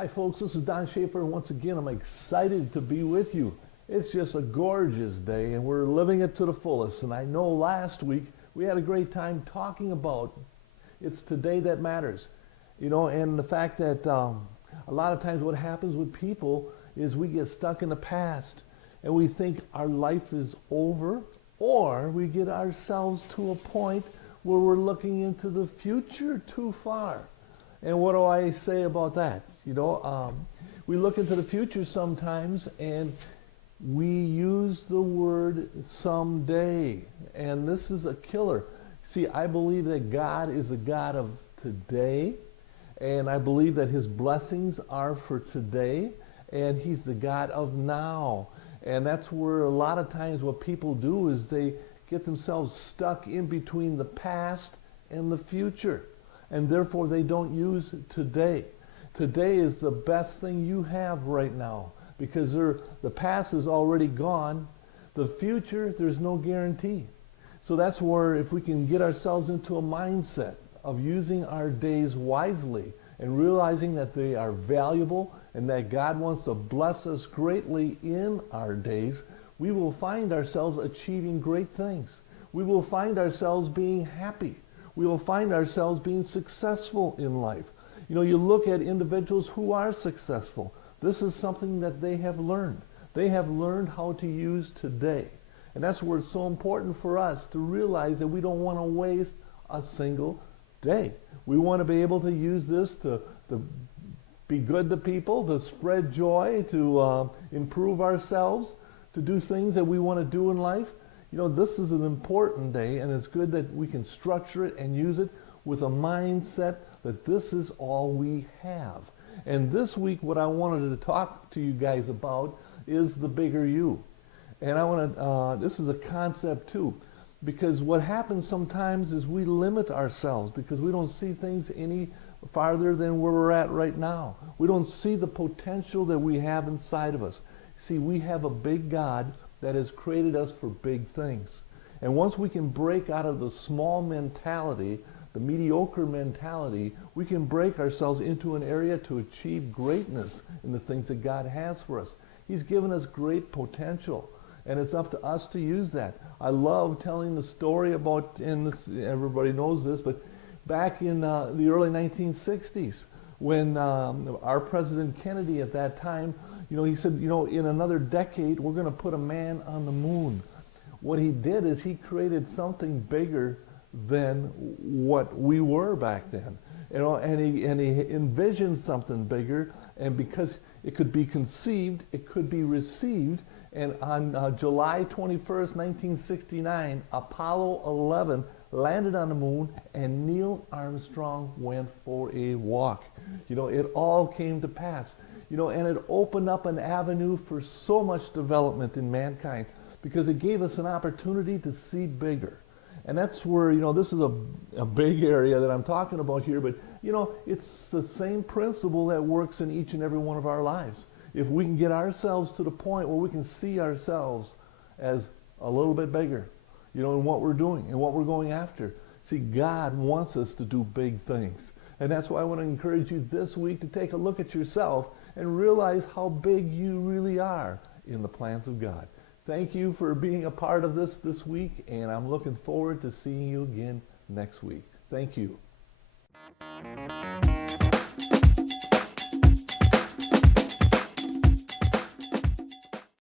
Hi folks, this is Don Schaefer, and once again I'm excited to be with you. It's just a gorgeous day and we're living it to the fullest. And I know last week we had a great time talking about it's today that matters. And the fact that a lot of times what happens with people is we get stuck in the past and we think our life is over, or we get ourselves to a point where we're looking into the future too far. And what do I say about that? We look into the future sometimes and we use the word someday. And this is a killer. See, I believe that God is a God of today. And I believe that his blessings are for today. And he's the God of now. And that's where a lot of times what people do is they get themselves stuck in between the past and the future. And therefore they don't use today. Today is the best thing you have right now, because the past is already gone. The future, there's no guarantee. So that's where if we can get ourselves into a mindset of using our days wisely and realizing that they are valuable and that God wants to bless us greatly in our days, we will find ourselves achieving great things. We will find ourselves being happy. We will find ourselves being successful in life. You look at individuals who are successful. This is something that they have learned. They have learned how to use today. And that's where it's so important for us to realize that we don't want to waste a single day. We want to be able to use this to be good to people, to spread joy, to improve ourselves, to do things that we want to do in life. This is an important day, and it's good that we can structure it and use it with a mindset that this is all we have. And this week, what I wanted to talk to you guys about is the bigger you. And this is a concept too, because what happens sometimes is we limit ourselves because we don't see things any farther than where we're at right now. We don't see the potential that we have inside of us. See, we have a big God that has created us for big things. And once we can break out of the small mentality, the mediocre mentality, we can break ourselves into an area to achieve greatness in the things that God has for us. He's given us great potential, and it's up to us to use that. I love telling the story about, and this, everybody knows this, but back in the early 1960s, when our President Kennedy at that time, he said, in another decade, we're going to put a man on the moon. What he did is he created something bigger than what we were back then. And he envisioned something bigger, and because it could be conceived, it could be received. And on July 21st, 1969, Apollo 11 landed on the moon, and Neil Armstrong went for a walk. It all came to pass. And it opened up an avenue for so much development in mankind, because it gave us an opportunity to see bigger. And that's where, this is a big area that I'm talking about here, but, it's the same principle that works in each and every one of our lives. If we can get ourselves to the point where we can see ourselves as a little bit bigger, in what we're doing and what we're going after. See, God wants us to do big things. And that's why I want to encourage you this week to take a look at yourself and realize how big you really are in the plans of God. Thank you for being a part of this week, and I'm looking forward to seeing you again next week. Thank you.